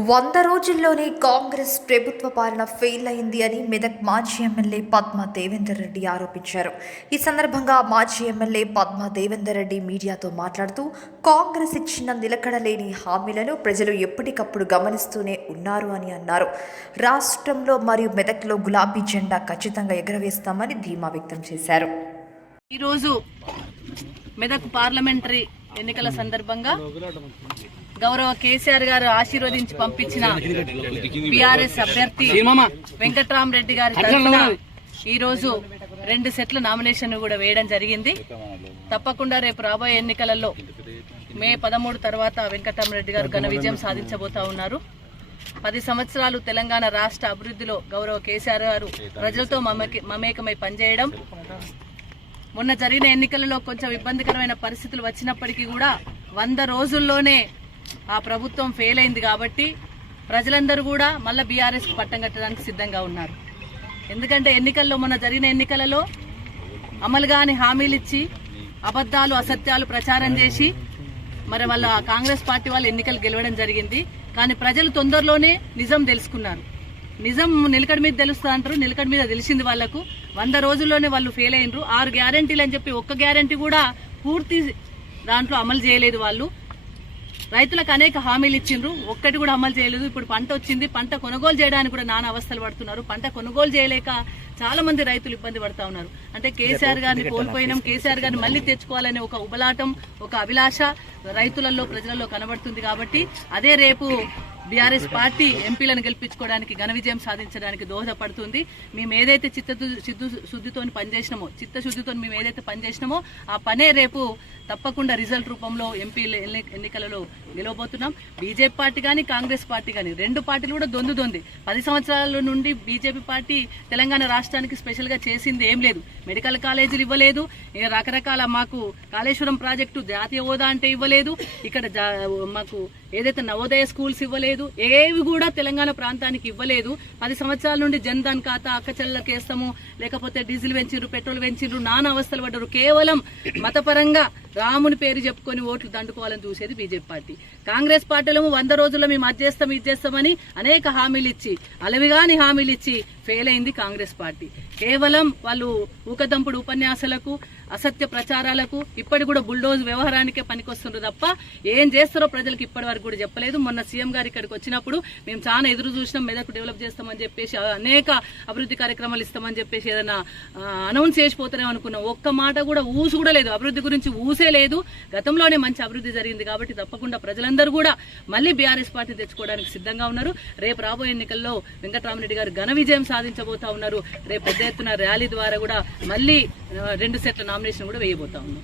100 రోజుల్లోనే కాంగ్రెస్ ప్రభుత్వ పాలన ఫెయిల్ అయింది అని మెదక్ మాజీ ఎమ్మెల్యే పద్మా దేవేందర్ రెడ్డి ఆరోపించారు. ఈ సందర్భంగా మాజీ ఎమ్మెల్యే పద్మా దేవేందర్ రెడ్డి మీడియాతో మాట్లాడుతూ కాంగ్రెస్ ఇచ్చిన నిలకడలేని హామీలను ప్రజలు ఎప్పటికప్పుడు గమనిస్తూనే ఉన్నారు అని అన్నారు. రాష్ట్రంలో మరియు మెదక్లో గులాబీ జెండా ఖచ్చితంగా ఎగరవేస్తామని ధీమా వ్యక్తం చేశారు. ఈరోజు మెదక్ పార్లమెంటరీ ఎన్నికల సందర్భంగా గౌరవ కేసీఆర్ గారు ఆశీర్వదించి పంపించిన బీఆర్ఎస్ అభ్యర్థి వెంకట్రామరెడ్డి గారి తరఫున ఈరోజు 2 సెట్ల నామినేషన్ కూడా వేయడం జరిగింది. తప్పకుండా రేపు రాబోయే ఎన్నికలలో మే 13 తర్వాత వెంకట్రామరెడ్డి గారు ఘన విజయం సాధించబోతా ఉన్నారు. 10 సంవత్సరాలు తెలంగాణ రాష్ట్ర అభివృద్ధిలో గౌరవ కేసీఆర్ గారు ప్రజలతో మమేకమై పనిచేయడం, మొన్న జరిగిన ఎన్నికలలో కొంచెం ఇబ్బందికరమైన పరిస్థితులు వచ్చినప్పటికీ కూడా 100 రోజుల్లోనే ఆ ప్రభుత్వం ఫెయిల్ అయింది. కాబట్టి ప్రజలందరూ కూడా మళ్ళీ బీఆర్ఎస్ పట్టం కట్టడానికి సిద్ధంగా ఉన్నారు. ఎందుకంటే ఎన్నికల్లో మొన్న జరిగిన ఎన్నికలలో అమలు కాని హామీలు ఇచ్చి అబద్ధాలు అసత్యాలు ప్రచారం చేసి మరి వాళ్ళ కాంగ్రెస్ పార్టీ వాళ్ళు ఎన్నికలు గెలవడం జరిగింది. కానీ ప్రజలు తొందరలోనే నిజం తెలుసుకున్నారు. నిజం నిలకడ మీద తెలుస్తుంది అంటారు, నిలకడ మీద తెలిసింది వాళ్లకు. 100 రోజుల్లోనే వాళ్ళు ఫెయిల్ అయినరు. 6 గ్యారంటీలు అని చెప్పి ఒక్క గ్యారంటీ కూడా పూర్తి దాంట్లో అమలు చేయలేదు. వాళ్ళు రైతులకు అనేక హామీలు ఇచ్చిండ్రు, ఒక్కటి కూడా అమలు చేయలేదు. ఇప్పుడు పంట వచ్చింది, పంట కొనుగోలు చేయడానికి కూడా నానా అవస్థలు పడుతున్నారు. పంట కొనుగోలు చేయలేక చాలా మంది రైతులు ఇబ్బంది పడతా ఉన్నారు. అంటే కేసీఆర్ గారిని కోల్పోయినాం, కేసీఆర్ గారిని మళ్లీ తెచ్చుకోవాలనే ఒక ఉబలాటం, ఒక అభిలాష రైతులలో ప్రజలలో కనబడుతుంది. కాబట్టి అదే రేపు బీఆర్ఎస్ పార్టీ ఎంపీలను గెలిపించుకోవడానికి ఘన విజయం సాధించడానికి దోహదపడుతుంది. మేము ఏదైతే చిత్తశుద్ధితో పనిచేసినామో మేము ఏదైతే పనిచేసినామో ఆ పనే రేపు తప్పకుండా రిజల్ట్ రూపంలో ఎంపీ ఎన్నికలలో గెలవబోతున్నాం. బీజేపీ పార్టీ కానీ కాంగ్రెస్ పార్టీ కానీ 2 పార్టీలు కూడా దొంది 10 సంవత్సరాల నుండి బీజేపీ పార్టీ తెలంగాణ రాష్ట్రానికి స్పెషల్ గా చేసింది ఏం లేదు. మెడికల్ కాలేజీలు ఇవ్వలేదు, రకరకాల మాకు కాళేశ్వరం ప్రాజెక్టు జాతీయ హోదా అంటే ఇవ్వలేదు, ఇక్కడ మాకు ఏదైతే నవోదయ స్కూల్స్ ఇవ్వలేదు, ఏవి కూడా తెలంగాణ ప్రాంతానికి ఇవ్వలేదు. 10 సంవత్సరాల నుండి జన్ధన్ ఖాతా అక్కచెల్లెలకు వేస్తాము, లేకపోతే డీజిల్ పెంచిర్రు, పెట్రోల్ పెంచిర్రు, నానా అవస్థలు పడ్డారు. కేవలం మతపరంగా రాముని పేరు చెప్పుకొని ఓట్లు దండుకోవాలని చూసేది బీజేపీ పార్టీ. కాంగ్రెస్ పార్టీలో 100 రోజుల్లో మేము అది చేస్తామని అనేక హామీలు ఇచ్చి అలవిగాని హామీలు ఇచ్చి ఫెయిల్ అయింది కాంగ్రెస్ పార్టీ. కేవలం వాళ్ళు ఊకదంపుడు ఉపన్యాసాలకు, అసత్య ప్రచారాలకు, ఇప్పటి కూడా బుల్డోజ్ వ్యవహారానికే పనికొస్తున్నారు తప్ప ఏం చేస్తారో ప్రజలకు ఇప్పటి వరకు కూడా చెప్పలేదు. మొన్న సీఎం గారు ఇక్కడికి వచ్చినప్పుడు మేము చాలా ఎదురు చూసినాం, మెదక్ డెవలప్ చేస్తామని చెప్పేసి, అనేక అభివృద్ధి కార్యక్రమాలు ఇస్తామని చెప్పేసి ఏదైనా అనౌన్స్ చేసిపోతారేమో అనుకున్నాం. ఒక్క మాట కూడా ఊసు కూడా లేదు, అభివృద్ధి గురించి ఊసే లేదు. గతంలోనే మంచి అభివృద్ధి జరిగింది. కాబట్టి తప్పకుండా ప్రజలందరూ కూడా మళ్లీ బీఆర్ఎస్ పార్టీ తెచ్చుకోవడానికి సిద్ధంగా ఉన్నారు. రేపు రాబోయే ఎన్నికల్లో వెంకట్రామరెడ్డి గారు ఘన విజయం సాధించబోతా ఉన్నారు. రేపు పెద్ద ఎత్తున ర్యాలీ ద్వారా కూడా మళ్లీ 2 సెట్ల నామినేషన్ కూడా వేయబోతా ఉన్నాం.